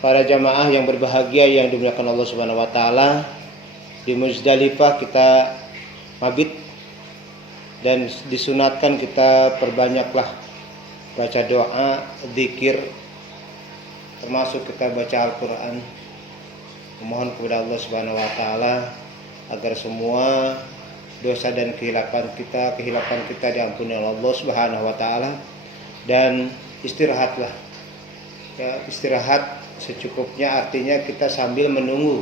Para jamaah yang berbahagia yang dimuliakan Allah Subhanahu wa taala, di Muzdalifah kita mabit dan disunatkan kita perbanyaklah baca doa, zikir, termasuk kita baca Al-Qur'an. Memohon kepada Allah Subhanahu wa taala agar semua dosa dan kehilapan kita diampuni oleh Allah Subhanahu wa taala. Dan istirahatlah. Ya, istirahat secukupnya, artinya kita sambil menunggu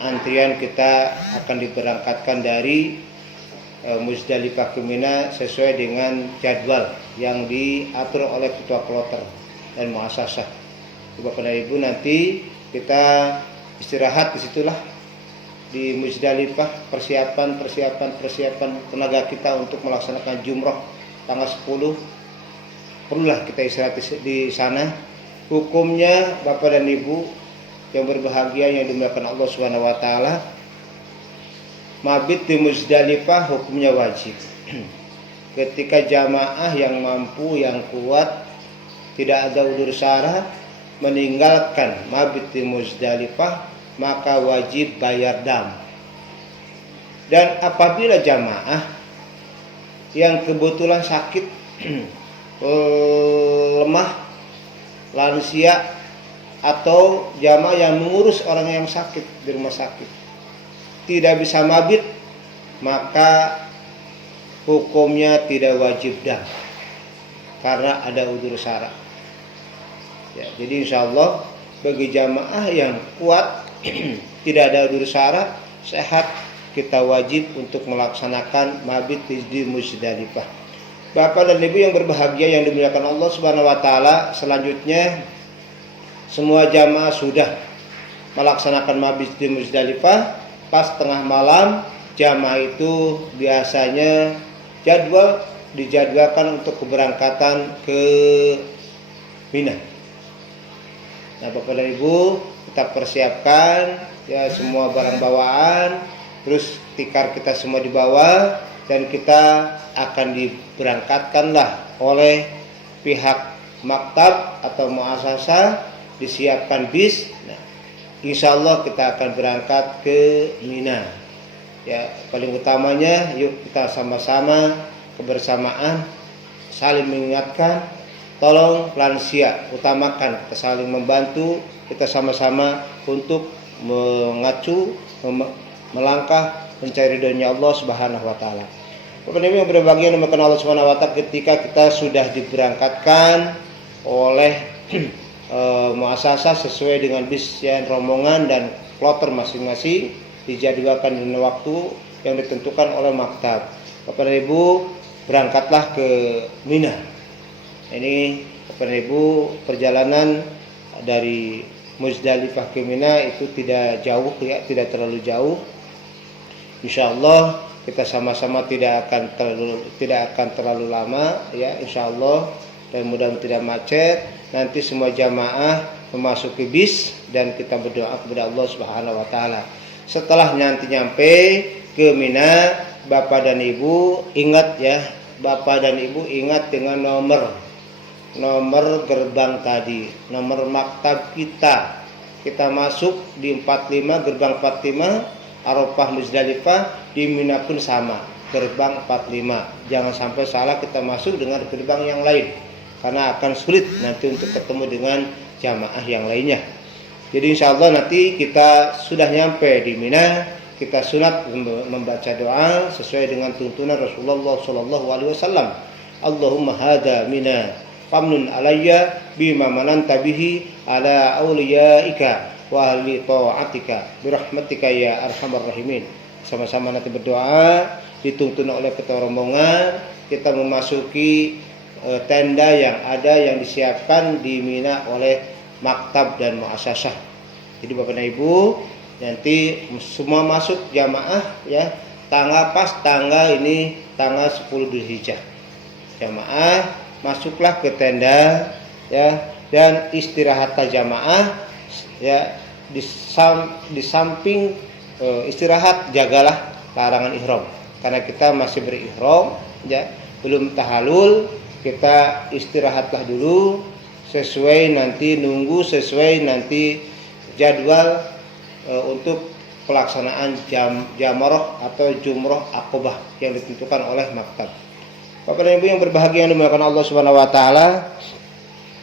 antrian kita akan diberangkatkan dari Muzdalifah ke Mina sesuai dengan jadwal yang diatur oleh ketua kloter dan muasasah. Bapak dan Ibu, nanti kita istirahat di situlah di Muzdalifah, persiapan tenaga kita untuk melaksanakan jumrah tanggal 10. Perlulah kita istirahat di sana. Hukumnya Bapak dan Ibu yang berbahagia yang dimuliakan Allah Subhanahu wa taala, mabit di Muzdalifah hukumnya wajib. Ketika jamaah yang mampu, yang kuat, tidak ada udzur syara, meninggalkan mabit di Muzdalifah, maka wajib bayar dam. Dan apabila jamaah yang kebetulan sakit, lemah, lansia, atau jamaah yang mengurus orang yang sakit di rumah sakit tidak bisa mabit, maka hukumnya tidak wajib dam karena ada udzur syara. Ya, jadi insya Allah bagi jamaah yang kuat tidak ada udzur syara, sehat, kita wajib untuk melaksanakan mabit di Muzdalifah. Bapak dan Ibu yang berbahagia yang dimuliakan Allah Subhanahu wa taala, selanjutnya semua jamaah sudah melaksanakan mabit di Muzdalifah. Pas tengah malam jamaah itu biasanya dijadwalkan untuk keberangkatan ke Mina. Nah, Bapak dan Ibu, kita persiapkan ya semua barang bawaan, terus tikar kita semua dibawa, dan kita akan diberangkatkanlah oleh pihak maktab atau muasasah, disiapkan bis. Nah, insya Allah kita akan berangkat ke Mina. Ya, paling utamanya yuk kita sama-sama kebersamaan, saling mengingatkan, tolong lansia utamakan, kita saling membantu, kita sama-sama untuk mengacu, melangkah mencari ridhonya Allah Subhanahu wa taala. Bapak Ibu yang berbahagia yang dimuliakan Allah Subhanahu wa taala, ketika kita sudah diberangkatkan oleh muasasah sesuai dengan bis yang rombongan dan kloter masing-masing, dijadwalkan dengan waktu yang ditentukan oleh maktab. Bapak dan Ibu, berangkatlah ke Mina. Ini Bapak dan Ibu, perjalanan dari Muzdalifah ke Mina itu tidak jauh ya, tidak terlalu jauh. Insya Allah kita sama-sama tidak akan terlalu lama ya, insya Allah, dan mudah-mudahan tidak macet. Nanti semua jamaah memasuki bis dan kita berdoa kepada Allah Subhanahu wa taala. Setelah nanti nyampe ke Mina, Bapak dan Ibu ingat ya, Bapak dan Ibu ingat dengan nomor gerbang tadi, nomor maktab kita. Kita masuk di 45, gerbang 45, Arafah Muzdalifah. Di Mina pun sama, gerbang 45. Jangan sampai salah kita masuk dengan gerbang yang lain, karena akan sulit nanti untuk ketemu dengan jamaah yang lainnya. Jadi insya Allah nanti kita sudah nyampe di Mina, kita sunat membaca doa sesuai dengan tuntunan Rasulullah SAW. Allahumma hada Mina famnun alayya bima mananta bihi ala awliyaika wa ahli ta'atika birahmatika ya arhamar rahimin. Sama-sama nanti berdoa, dituntun oleh ketua rombongan, kita memasuki tenda yang disiapkan di Mina oleh maktab dan muasasah. Jadi Bapak dan Ibu, nanti semua masuk jamaah ya, tanggal ini tanggal 10 Dzulhijjah. Jamaah masuklah ke tenda ya, dan istirahatlah jamaah ya, di samping istirahat jagalah larangan ihram, karena kita masih berihram ya, belum tahalul, kita istirahatlah dulu nunggu sesuai nanti jadwal untuk pelaksanaan jamroh atau jumroh akobah yang ditentukan oleh maktab. Bapak dan Ibu yang berbahagia yang dimuliakan Allah Subhanahu wa taala,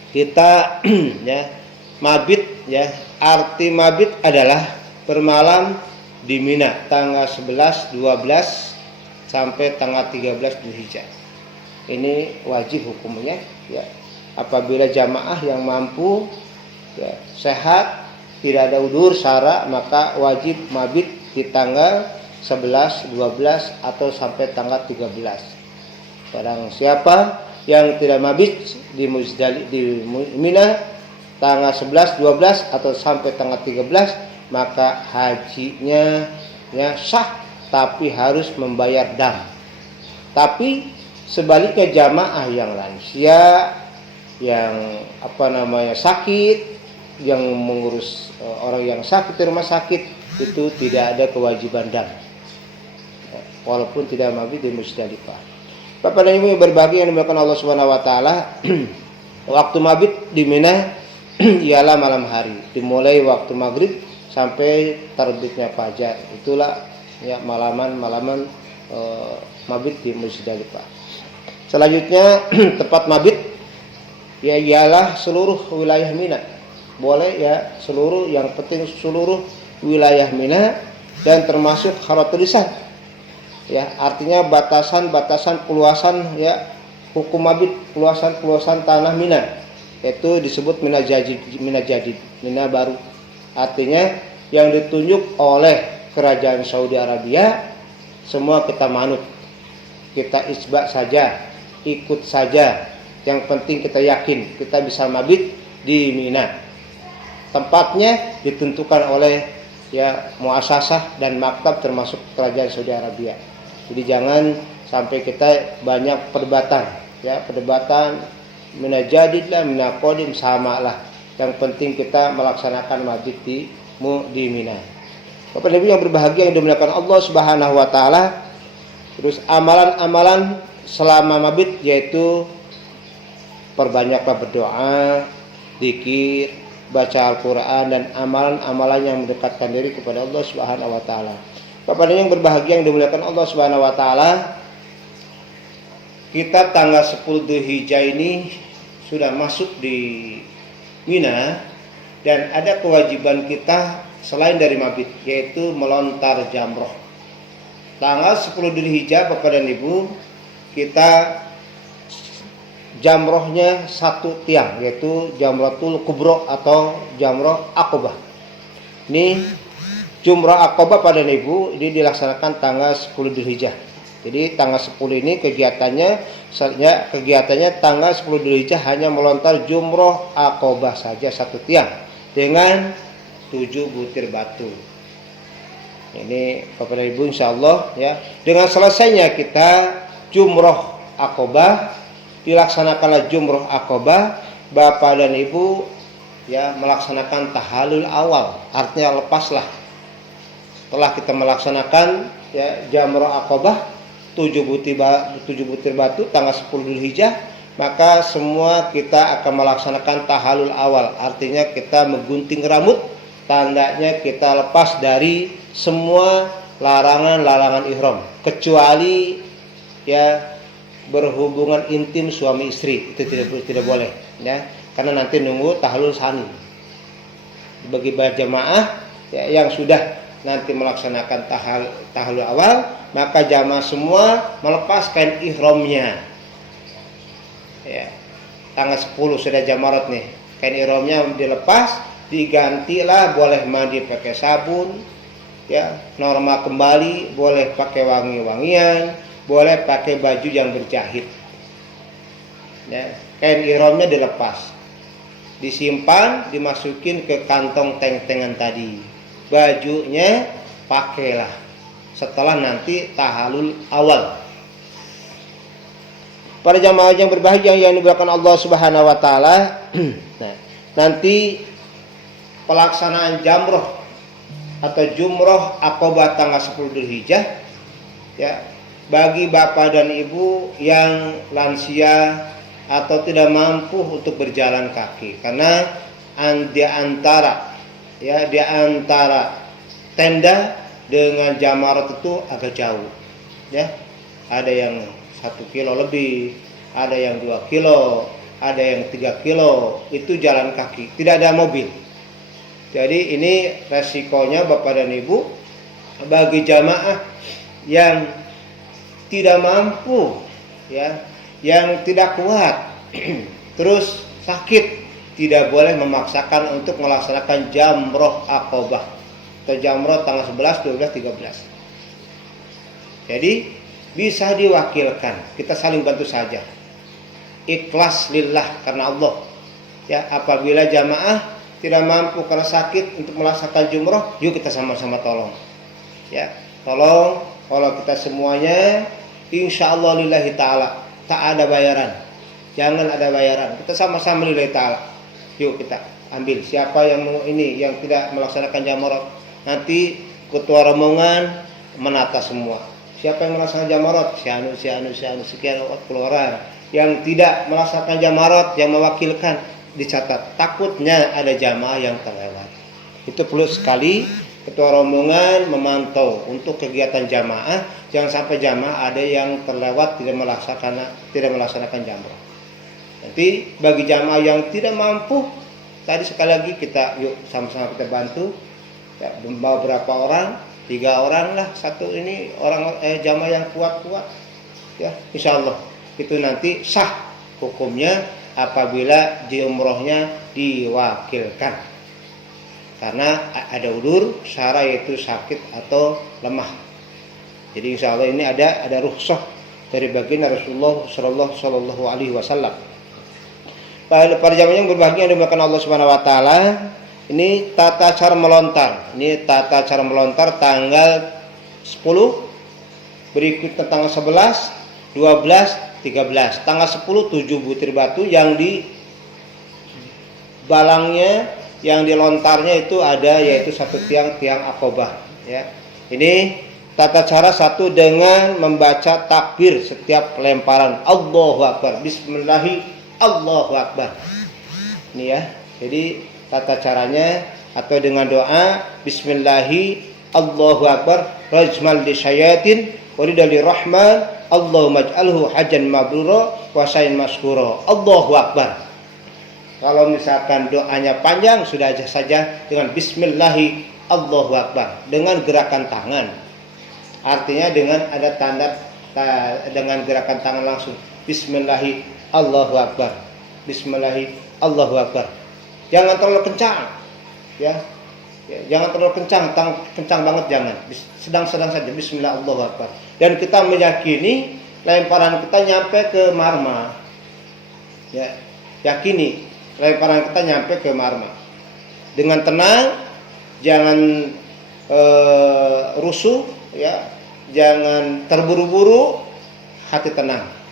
kita ya mabit ya, arti mabit adalah bermalam di Mina tanggal 11, 12 sampai tanggal 13 Dzulhijjah. Ini wajib hukumnya ya. Apabila jamaah yang mampu ya, sehat, tidak ada udzur syara, maka wajib mabit di tanggal 11, 12 atau sampai tanggal 13. Barang siapa yang tidak mabit di Mina tanggal 11, 12 atau sampai tanggal 13, maka hajinya ya sah, tapi harus membayar dam. Tapi sebaliknya jamaah yang lansia, yang sakit, yang mengurus orang yang sakit di rumah sakit, itu tidak ada kewajiban dam walaupun tidak mabit di Musdalifah. Bapak dan Ibu yang berbahagia yang dimuliakan Allah Subhanahu wa taala, waktu mabit di Mina ialah malam hari, dimulai waktu maghrib sampai terbitnya fajar. Itulah ya malaman mabit di Musdalifah. Selanjutnya tempat mabit ya ialah seluruh wilayah Mina. Boleh ya seluruh, yang penting seluruh wilayah Mina dan termasuk kharatul lisan. Ya, artinya batasan-batasan peluasan ya hukum mabit, peluasan tanah Mina. Itu disebut Mina Jadid, Mina baru. Artinya yang ditunjuk oleh kerajaan Saudi Arabia, semua kita manut. Kita isbah saja, ikut saja. Yang penting kita yakin kita bisa mabit di Mina. Tempatnya ditentukan oleh ya muasasah dan maktab termasuk kerajaan Saudi Arabia. Jadi jangan sampai kita banyak perdebatan ya, perdebatan Mina Jadid lah, Mina Qadim sama lah. Yang penting kita melaksanakan mabit di Mina. Bapak Ibu yang berbahagia yang dimuliakan Allah Subhanahu wa taala, terus amalan-amalan selama mabit yaitu perbanyaklah berdoa, zikir, baca Al-Quran, dan amalan-amalan yang mendekatkan diri kepada Allah Subhanahu wa taala. Bapak yang berbahagia yang dimuliakan Allah Subhanahu wa taala, kita tanggal 10 Dzulhijjah ini sudah masuk di Mina, dan ada kewajiban kita selain dari mabit, yaitu melontar jamroh. Tanggal 10 Dzulhijjah Bapak dan Ibu, kita jamrohnya satu tiang, yaitu Jamratul Kubro atau Jamroh Aqobah. Ini Jumroh Aqobah pada Ibu ini dilaksanakan tanggal 10 Dzulhijjah. Jadi tanggal 10 ini kegiatannya tanggal 10 Dzulhijjah hanya melontar Jumroh Aqobah saja satu tiang dengan 7 butir batu. Ini Bapak dan Ibu insyaallah ya, dengan selesainya kita Jumroh Aqobah, dilaksanakanlah Jumroh Aqobah, Bapak dan Ibu ya melaksanakan tahallul awal, artinya lepaslah. Setelah kita melaksanakan ya Jamroh Aqobah 7 butir batu tanggal 10 Dzulhijjah, maka semua kita akan melaksanakan tahallul awal, artinya kita menggunting rambut, tandanya kita lepas dari semua larangan-larangan ihram, kecuali ya berhubungan intim suami istri, itu tidak boleh ya, karena nanti nunggu tahallul tsani. Bagi jamaah ya, yang sudah nanti melaksanakan tahallul awal, maka jamaah semua melepas kain ihramnya ya. Tanggal 10 sudah jamarat nih, kain ihramnya dilepas, digantilah, boleh mandi pakai sabun ya, normal kembali, boleh pakai wangi-wangian, boleh pakai baju yang berjahit ya. Kain ihramnya dilepas, disimpan, dimasukin ke kantong teng-tengan tadi. Bajunya pakailah setelah nanti tahallul awal. Para jamaah yang berbahagia yang dimuliakan Allah Subhanahu wa taala, nah, nanti pelaksanaan jamroh atau Jumroh Aqobah tanggal 10 Dzulhijjah ya, bagi bapak dan ibu yang lansia atau tidak mampu untuk berjalan kaki, karena di antara tenda dengan jamarat itu agak jauh, ya. Ada yang 1 kilo lebih, ada yang 2 kilo, ada yang 3 kilo, itu jalan kaki, tidak ada mobil. Jadi ini resikonya Bapak dan Ibu, bagi jamaah yang tidak mampu, ya, yang tidak kuat, terus sakit, tidak boleh memaksakan untuk melaksanakan jamroh akobah atau jamroh tanggal 11, 12, 13. Jadi bisa diwakilkan, kita saling bantu saja, ikhlas lillah karena Allah, ya. Apabila jamaah tidak mampu karena sakit untuk melaksanakan jumroh, yuk kita sama-sama tolong, ya. Tolong, kalau kita semuanya insya Allah lillahi ta'ala, tak ada bayaran, jangan ada bayaran, kita sama-sama lillahi ta'ala. Yuk kita ambil siapa yang yang tidak melaksanakan jamarat, nanti ketua rombongan menata semua. Siapa yang melaksanakan jamarat, si anu sekian 40 orang. Yang tidak melaksanakan jamarat, yang mewakilkan, dicatat. Takutnya ada jamaah yang terlewat. Itu perlu sekali ketua rombongan memantau untuk kegiatan jamaah, jangan sampai jamaah ada yang terlewat tidak melaksanakan jamaah. Nanti bagi jamaah yang tidak mampu, tadi sekali lagi kita yuk sama-sama kita bantu, ya, membawa berapa orang, 3 orang lah, satu ini orang jamaah yang kuat-kuat, ya, insya Allah itu nanti sah hukumnya apabila umrohnya diwakilkan, karena ada udur syara, yaitu sakit atau lemah. Jadi insya Allah ini ada rukhsah dari baginda Rasulullah Shallallahu Alaihi Wasallam. Para jamaah yang berbahagia yang dimuliakan Allah Subhanahu Wa Taala, ini tata cara melontar. Ini tata cara melontar tanggal 10, berikutnya tanggal 11, 12, 13. Tanggal 10 7 butir batu yang di balangnya, yang dilontarnya itu ada, yaitu 1 tiang akobah, ya. Ini tata cara 1 dengan membaca takbir setiap pelemparan. Allahu Akbar, Bismillahirrahmanirrahim, Allahu Akbar. Ini ya. Jadi tata caranya atau dengan doa Bismillahi Allahu Akbar rajmal li syayatin waridali rahman Allahumma ij'alhu hajjan mabrura wa sa'in maskura. Allahu Akbar. Kalau misalkan doanya panjang, sudah saja dengan Bismillahi Allahu Akbar dengan gerakan tangan. Artinya dengan ada tanda dengan gerakan tangan langsung. Bismillahi Allahu Akbar, Bismillahi Allahu Akbar. Jangan terlalu kencang, ya. Jangan terlalu kencang banget, jangan. Sedang-sedang saja. Bismillah Allahu Akbar. Dan kita meyakini lemparan kita nyampe ke marma, ya. Yakini lemparan kita nyampe ke marma. Dengan tenang, jangan rusuh, ya. Jangan terburu-buru, hati tenang.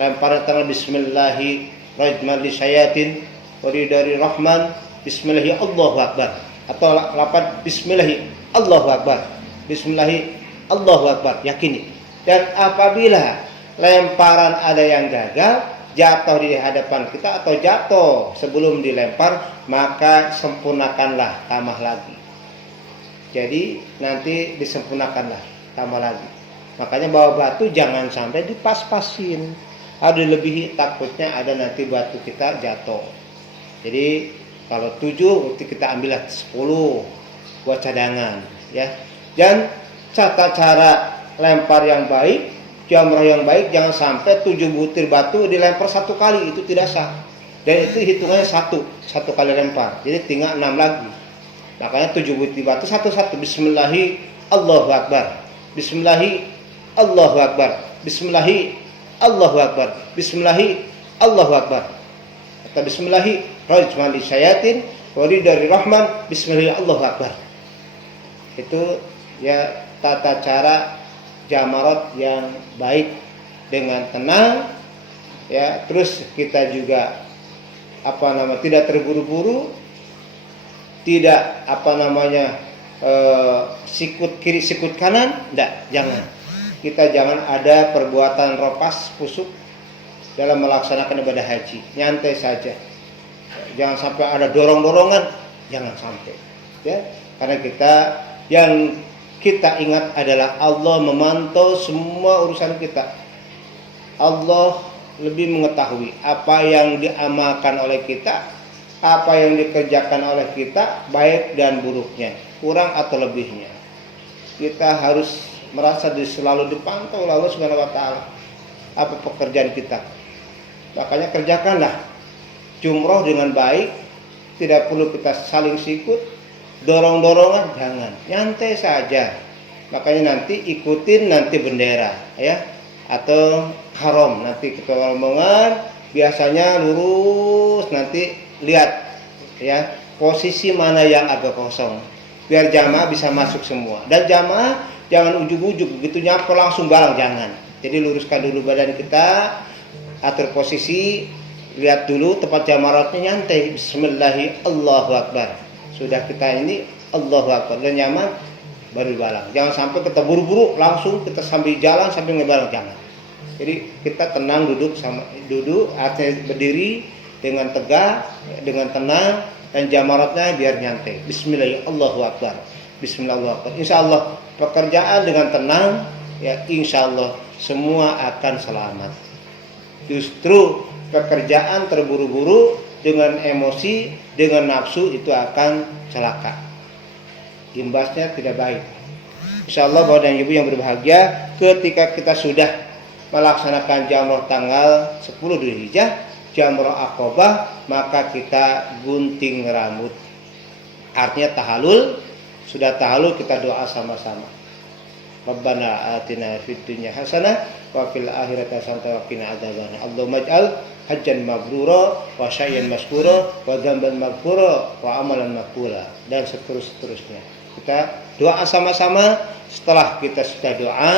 Lemparan tangan Bismillahirrahmanirrahim li syayatin waridari rahman Bismillahi Allahu Akbar, atau lapan Bismillahi Allahu Akbar, Bismillahi Allahu Akbar, yakini. Dan apabila lemparan ada yang gagal, jatuh di hadapan kita atau jatuh sebelum dilempar, maka sempurnakanlah, tambah lagi. Jadi nanti disempurnakanlah, tambah lagi. Makanya bawa batu jangan sampai dipas-pasin, ada dilebihi, takutnya ada nanti batu kita jatuh. Jadi kalau 7 kita ambillah 10 buat cadangan, ya. Dan tata cara lempar yang baik, jamrah yang baik, jangan sampai 7 butir batu dilempar 1 kali, itu tidak sah. Dan itu hitungannya 1 kali lempar. Jadi tinggal 6 lagi. Makanya 7 butir batu satu-satu. Bismillahi Allahu Akbar, Bismillahi Allahu Akbar, Bismillahi Allahu Akbar, Bismillahi Allahu Akbar, atau Bismillahi rajmal li syayatin waridari rahman Bismillahi Allahu Akbar. Itu ya tata cara jamarat yang baik dengan tenang, ya. Terus kita juga tidak terburu-buru, tidak sikut kiri sikut kanan, jangan. Kita jangan ada perbuatan ropas, pusuk, dalam melaksanakan ibadah haji. Nyantai saja. Jangan sampai ada dorong-dorongan, jangan sampai. Ya, karena yang kita ingat adalah Allah memantau semua urusan kita. Allah lebih mengetahui apa yang diamalkan oleh kita, apa yang dikerjakan oleh kita, baik dan buruknya, kurang atau lebihnya. Kita harus merasa selalu dipantau oleh Allah Subhanahu wa taala. Apa pekerjaan kita? Makanya kerjakanlah jumroh dengan baik, tidak perlu kita saling sikut, dorong-dorongan jangan, nyantai saja. Makanya nanti ikutin nanti bendera ya, atau haram nanti ketua rombongan biasanya lurus, nanti lihat ya posisi mana yang agak kosong biar jamaah bisa masuk semua. Dan jamaah jangan ujug-ujug begitu nyapa langsung barang, jangan. Jadi luruskan dulu badan kita, atur posisi, lihat dulu tempat jamaratnya, nyantai, bismillahirrahmanirrahim, Allahu Akbar. Sudah kita ini Allahu Akbar dan nyaman, baru balang. Jangan sampai kita buru-buru langsung kita sambil jalan sambil ngebalang, jangan. Jadi kita tenang, duduk artinya berdiri dengan tegak, dengan tenang, dan jamaratnya biar nyantai. Bismillahirrahmanirrahim, Allahu Akbar. Bismillahirrahmanirrahim. Insyaallah pekerjaan dengan tenang ya, insyaallah semua akan selamat. Justru pekerjaan terburu-buru dengan emosi, dengan nafsu itu akan celaka. Imbasnya tidak baik. Insyaallah Bapak dan Ibu yang berbahagia, ketika kita sudah melaksanakan jamroh tanggal 10 Dzulhijjah, jamroh Aqobah, maka kita gunting rambut. Artinya tahalul. Sudah tahalul kita doa sama-sama. Rabbana atina fid dunya hasanah wa fil akhirati hasanah wa qina adzabannar. Allahumma ij'al hajjan mabrura wa sa'yan maskura wa dzamban maghfura wa amalan maqbula, dan seterusnya. Kita doa sama-sama. Setelah kita sudah doa,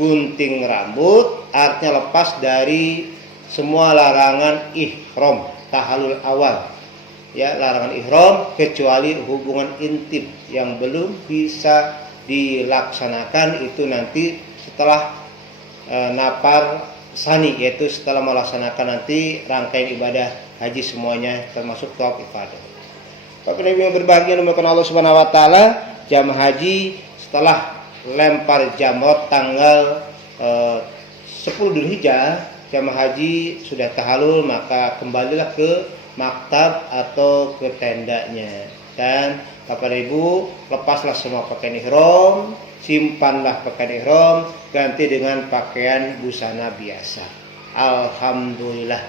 gunting rambut, artinya lepas dari semua larangan ihram, tahalul awal. Ya, larangan ihram kecuali hubungan intim yang belum bisa dilaksanakan itu nanti setelah napar sani, yaitu setelah melaksanakan nanti rangkaian ibadah haji semuanya termasuk tawaf ifadah. Bapak Ibu yang berbahagia dimuliakan Allah Subhanahu wa taala, jamaah haji setelah lempar jamrot tanggal 10 Dzulhijjah, jamaah haji sudah tahalul, maka kembalilah ke maktab atau ke tendanya. Dan Bapak dan Ibu, lepaslah semua pakaian ihram, simpanlah pakaian ihram, ganti dengan pakaian busana biasa. Alhamdulillah.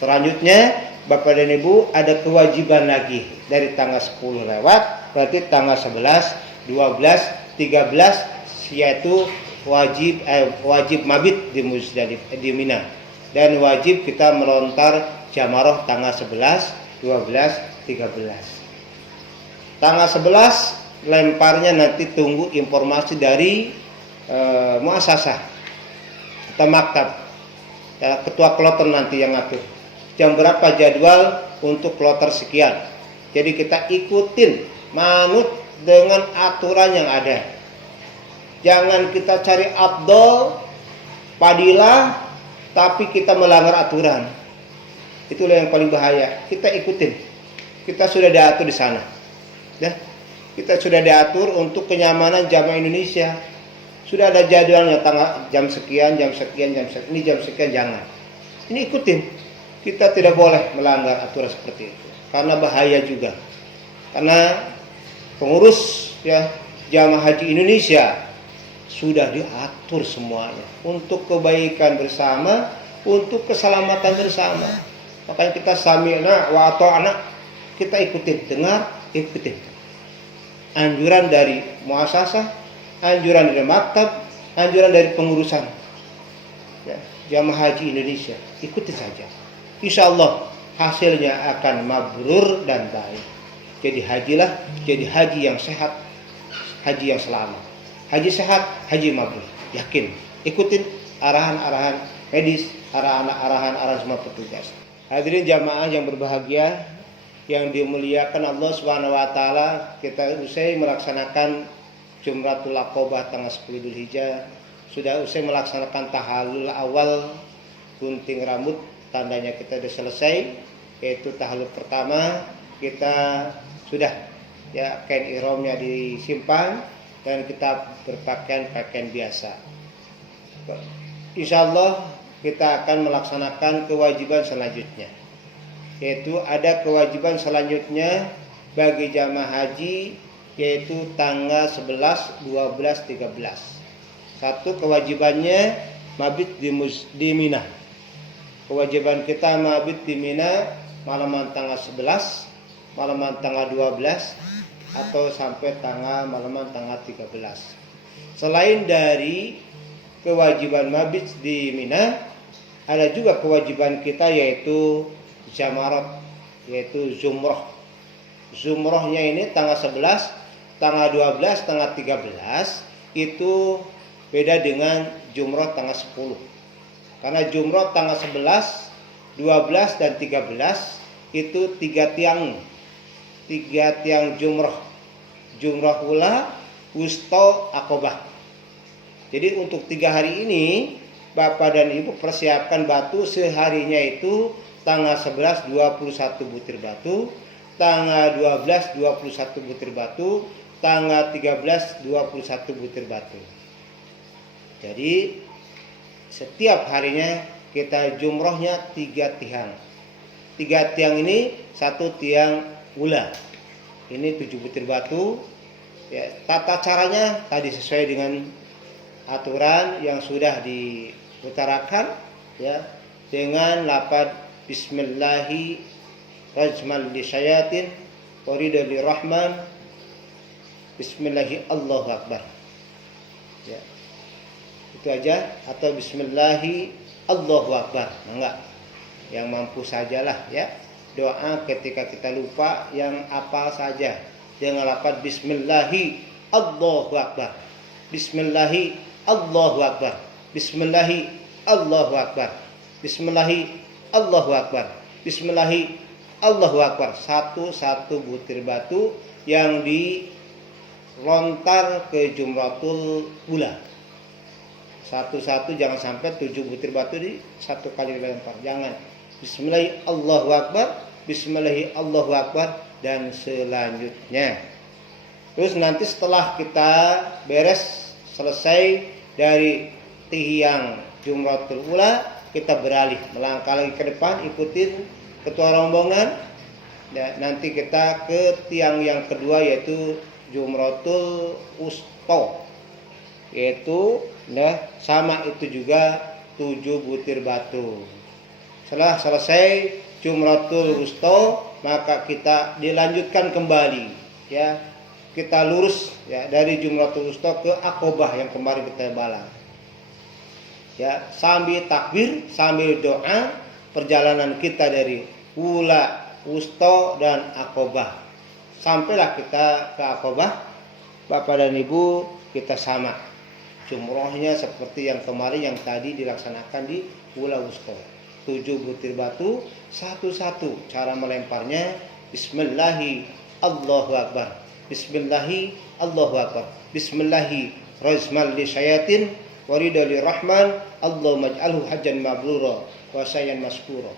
Selanjutnya Bapak dan Ibu ada kewajiban lagi dari tanggal 10 lewat, berarti tanggal 11, 12, 13 yaitu wajib mabit di Muzdalifah, di Mina, dan wajib kita melontar jamaroh tanggal 11, 12, 13. Tanggal 11 lemparnya nanti tunggu informasi dari muasasah atau maktab. Ya, ketua kloter nanti yang ngatur. Jam berapa jadwal untuk kloter sekian. Jadi kita ikutin, manut dengan aturan yang ada. Jangan kita cari afdol, padilah, tapi kita melanggar aturan. Itulah yang paling bahaya. Kita ikutin. Kita sudah diatur di sana. Ya, kita sudah diatur untuk kenyamanan jamaah Indonesia. Sudah ada jadwalnya, tanggal jam sekian, jam sekian, jam sekian, ini jam sekian, jangan. Ini ikutin. Kita tidak boleh melanggar aturan seperti itu. Karena bahaya juga. Karena pengurus ya jamaah haji Indonesia sudah diatur semuanya untuk kebaikan bersama, untuk keselamatan bersama. Makanya kita sami'na wa ata'na, kita ikutin, dengar, ikutin. Anjuran dari muasasah, anjuran dari maktab, anjuran dari pengurusan ya, jamaah haji Indonesia, ikuti saja. Insya Allah hasilnya akan mabrur dan baik. Jadi hajilah, jadi haji yang sehat, haji yang selamat, haji sehat, haji mabrur. Yakin, ikutin arahan-arahan medis, arahan-arahan semua petugas. Hadirin jamaah yang berbahagia, yang dimuliakan Allah Subhanahu wa taala, kita usai melaksanakan Jumratul Aqobah tanggal 10 Dzulhijjah, sudah usai melaksanakan tahalul awal, gunting rambut tandanya kita sudah selesai, yaitu tahallul pertama kita sudah ya kain ihramnya disimpan dan kita berpakaian biasa. Insya Allah kita akan melaksanakan kewajiban selanjutnya, yaitu ada kewajiban selanjutnya bagi jamaah haji, yaitu tanggal 11, 12, 13. Satu kewajibannya mabit di Mina. Kewajiban kita mabit di Mina malaman tanggal 11, malaman tanggal 12, atau sampai malaman tanggal 13. Selain dari kewajiban mabit di Mina, ada juga kewajiban kita yaitu jamarat, yaitu zumrah. Zumrahnya ini tanggal 11, tanggal 12, tanggal 13 itu beda dengan jumrah tanggal 10. Karena jumrah tanggal 11, 12 dan 13 itu tiga tiang jumrah. Jumrah ula, wusta, akobah. Jadi untuk 3 hari ini Bapak dan Ibu persiapkan batu seharinya itu tanggal 11 21 butir batu, tanggal 12 21 butir batu, tanggal 13 21 butir batu. Jadi setiap harinya kita jumrohnya 3 tiang. 3 tiang ini 1 tiang ula. Ini 7 butir batu. Ya, tata caranya tadi sesuai dengan aturan yang sudah diutarakan ya, dengan lafaz bismillahi rajmal lisyayatin waridul rahman bismillahi Allahu akbar. Ya. Itu aja, atau bismillahi Allahu akbar. Enggak. Yang mampu sajalah ya. Doa ketika kita lupa yang apa saja. Dengan lafaz bismillahi Allahu akbar. Bismillahi Allahu akbar. Bismillahi Allahu akbar. Bismillahi Allahu akbar. Bismillahi Allahu akbar. 1 butir batu yang dilontar ke jumratul ula. 1 jangan sampai 7 butir batu di 1 kali dilempar. Jangan. Bismillahi Allahu akbar. Bismillahi Allahu akbar dan selanjutnya. Terus nanti setelah kita beres selesai dari tiang jumratul ula, kita beralih melangkah lagi ke depan, ikutin ketua rombongan. Ya, nanti kita ke tiang yang kedua yaitu jumratul wusta, yaitu ya, sama itu juga 7 butir batu. Setelah selesai jumratul wusta, maka kita dilanjutkan kembali ya. Kita lurus ya dari jumratul wusta ke akobah yang kemarin kita balang. Ya, sambil takbir, sambil doa, perjalanan kita dari ula, wusta dan akobah. Sampailah kita ke akobah, Bapak dan Ibu, kita sama. Jumrohnya seperti yang kemarin yang tadi dilaksanakan di ula wusta. 7 butir batu, 1. Cara melemparnya bismillahi Allahu akbar. Bismillahi Allahu akbar. Bismillahi rajmal lisyayatin waridul rahman Allahumma ij'alhu hajjan mabrura wa sayyan maskura.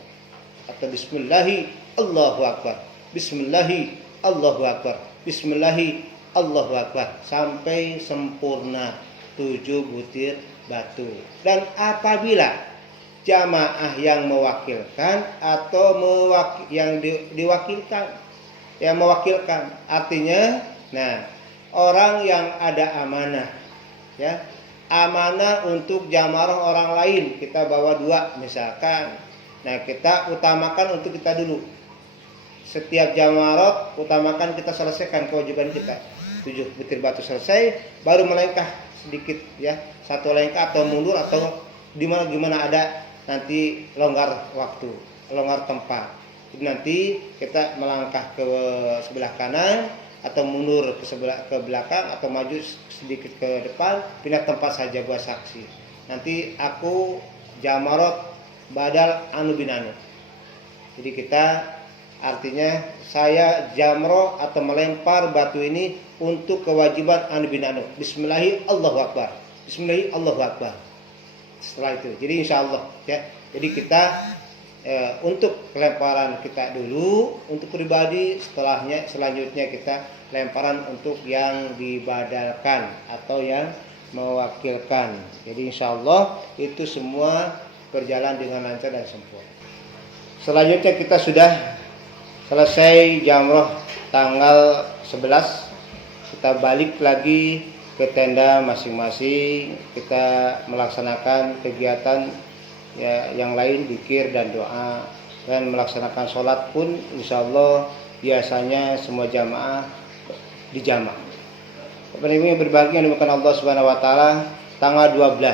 Atau bismillahi Allahu akbar. Bismillahi Allahu akbar. Bismillahi Allahu akbar sampai sempurna 7 butir batu. Dan apabila jamaah yang mewakilkan atau yang diwakilkan, yang mewakilkan artinya, nah orang yang ada amanah, ya amanah untuk jamarah orang lain, kita bawa 2 misalkan, nah kita utamakan untuk kita dulu. Setiap jamarah utamakan kita selesaikan kewajiban kita. 7 butir batu selesai, baru melangkah sedikit ya, 1 langkah atau mundur atau gimana ada nanti longgar waktu, longgar tempat. Jadi nanti kita melangkah ke sebelah kanan atau mundur ke belakang atau maju sedikit ke depan, pindah tempat saja buat saksi. Nanti aku jamarot badal anu bin anu. Jadi kita artinya saya jamroh atau melempar batu ini untuk kewajiban anu bin anu. Bismillahi Allahu akbar. Bismillahi Allahu akbar. Setelah itu, jadi insya Allah ya. Jadi kita untuk lemparan kita dulu untuk pribadi, selanjutnya kita lemparan untuk yang dibadalkan atau yang mewakilkan. Jadi insya Allah itu semua berjalan dengan lancar dan sempurna. Selanjutnya kita sudah selesai jamroh tanggal 11. Kita balik lagi ke tenda masing-masing. Kita melaksanakan kegiatan ya, yang lain, zikir dan doa, dan melaksanakan sholat pun insya Allah biasanya semua jamaah dijamak. Bapak Ibu yang berbahagia yang dimuliakan Allah Subhanahu wa taala, tanggal 12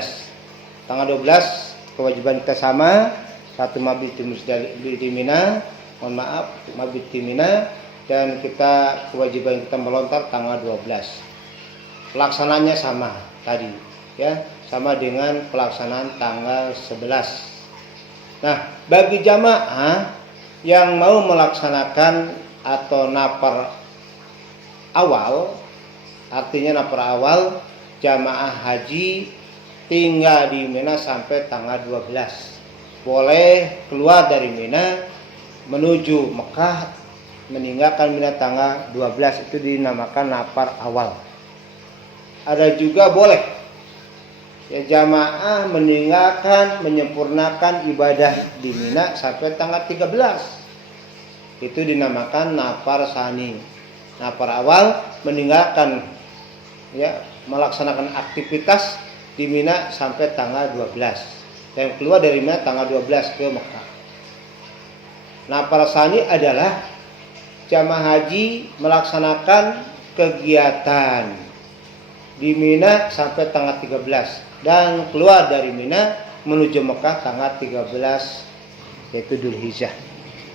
kewajiban kita sama, satu mabit di Mina, mabit di Mina, dan kita kewajiban kita melontar tanggal 12. Pelaksananya sama tadi ya, sama dengan pelaksanaan tanggal 11. Nah, bagi jamaah yang mau melaksanakan atau napar awal, artinya napar awal, jamaah haji tinggal di Mina sampai tanggal 12. Boleh keluar dari Mina menuju Mekah, meninggalkan Mina tanggal 12, itu dinamakan napar awal. Ada juga boleh ya jamaah meninggalkan, menyempurnakan ibadah di Mina sampai tanggal 13. Itu dinamakan napar sani. Napar awal meninggalkan ya, melaksanakan aktivitas di Mina sampai tanggal 12 dan keluar dari Mina tanggal 12 ke Mekah. Napar sani adalah jamaah haji melaksanakan kegiatan di Mina sampai tanggal 13 dan keluar dari Mina menuju Mekah tanggal 13, yaitu Dzulhijjah.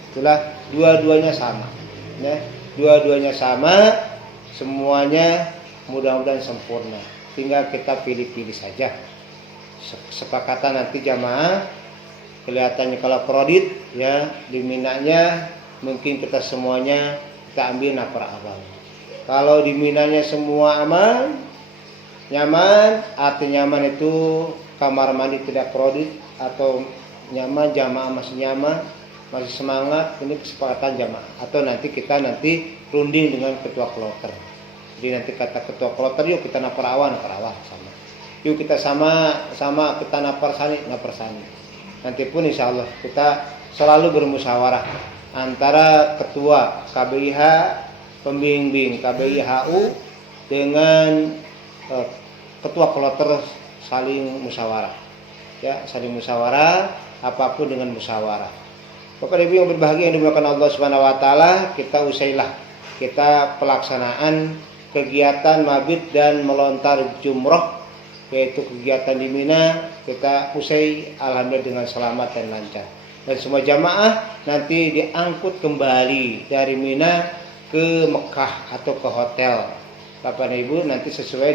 Itulah dua-duanya sama ya. Dua-duanya sama, semuanya mudah-mudahan sempurna. Tinggal kita pilih-pilih saja. Sepakatan nanti jamaah kelihatannya kalau kredit ya di Minanya mungkin kita semuanya kita ambil napar awal. Kalau di Minanya semua aman, nyaman, arti nyaman itu kamar mandi tidak kredit atau nyaman, jamaah masih nyaman, masih semangat, ini kesepakatan jamaah. Atau nanti kita runding dengan ketua kloter. Jadi nanti kata ketua kloter, yuk kita napar awal sama. Yuk kita sama kita napar sani. Nanti pun insya Allah kita selalu bermusyawarah antara ketua KBIH, pembimbing KBIHU dengan ketua kloter, saling musyawarah. Ya, saling musyawarah, apapun dengan musyawarah. Bapak Ibu yang berbahagia yang dimuliakan Allah Subhanahu wa taala, kita usailah kita pelaksanaan kegiatan mabit dan melontar jumroh, yaitu kegiatan di Mina, kita usai alhamdulillah dengan selamat dan lancar. Dan semua jamaah nanti diangkut kembali dari Mina ke Mekah atau ke hotel. Bapak Ibu nanti sesuai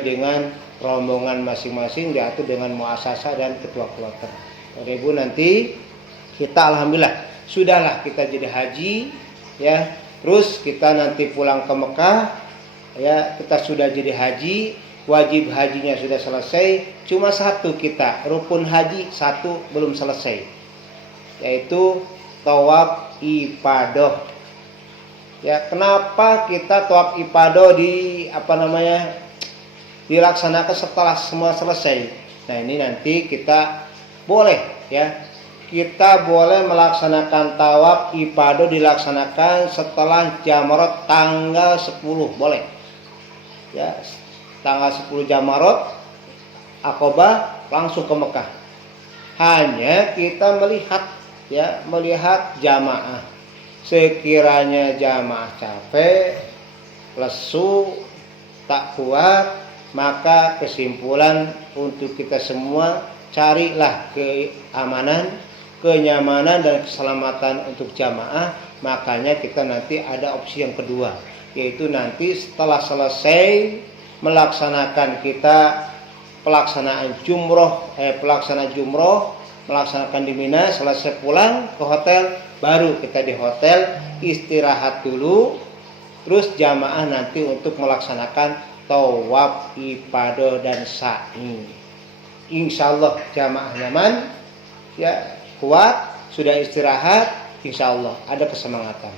dengan rombongan masing-masing, diatur dengan muasasah dan ketua kloter. Bapak Ibu nanti kita alhamdulillah sudahlah kita jadi haji ya. Terus kita nanti pulang ke Mekah ya, kita sudah jadi haji, wajib hajinya sudah selesai, cuma satu kita rukun haji satu belum selesai, yaitu tawaf ifadah. Ya, kenapa kita tawaf ifadah dilaksanakan setelah semua selesai? Nah, ini nanti kita boleh ya. Kita boleh melaksanakan tawaf ifadah dilaksanakan setelah jamrot tanggal 10, boleh. Ya, tanggal 10 jamrot Aqabah langsung ke Mekah. Hanya kita melihat jamaah. Sekiranya jamaah capek, lesu, tak kuat, maka kesimpulan untuk kita semua, carilah keamanan, kenyamanan dan keselamatan untuk jamaah. Makanya kita nanti ada opsi yang kedua, yaitu nanti setelah selesai melaksanakan kita pelaksanaan jumroh, melaksanakan di Mina, selesai pulang ke hotel, baru kita di hotel istirahat dulu, terus jamaah nanti untuk melaksanakan tawaf ifadah dan sa'i. Insya Allah jamaah nyaman ya. kuat, sudah istirahat, insya Allah ada kesemangatan.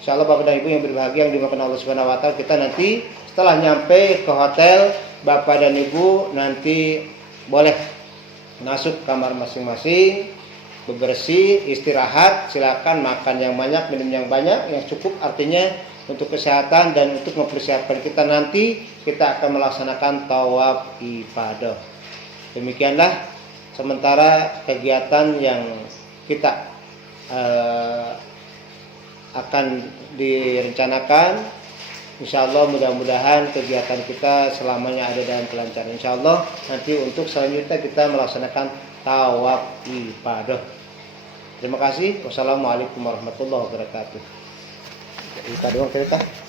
Insya Allah Bapak dan Ibu yang berbahagia yang dimakan Allah Subhanahu Wa Taala, kita nanti setelah nyampe ke hotel, Bapak dan Ibu nanti boleh masuk kamar masing-masing, bebersih, istirahat, silakan makan yang banyak, minum yang banyak, yang cukup, artinya untuk kesehatan dan untuk mempersiapkan kita nanti kita akan melaksanakan tawaf ifadah. Demikianlah sementara kegiatan yang kita akan direncanakan. Insya Allah mudah-mudahan kegiatan kita selamanya ada dalam kelancaran. Insya Allah nanti untuk selanjutnya kita melaksanakan tawaf ifadah. Terima kasih. Wassalamualaikum warahmatullahi wabarakatuh. Kita doang cerita.